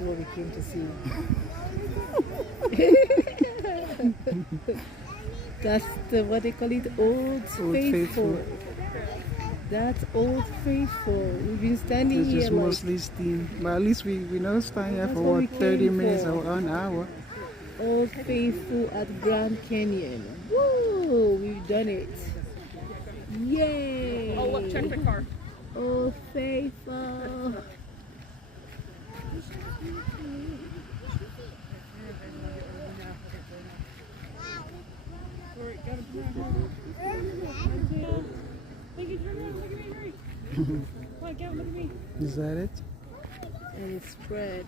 is what we came to see. That's the, what they call it, Old Faithful. That's Old Faithful. We've been standing It's here just like, mostly steam. But at least we not stand here That's for what we what, 30 came minutes for. or an hour. Old Faithful at Grand Canyon. Woo! We've done it. Yay! Oh, look, check the car. Old Faithful. Is that it? And it's spread.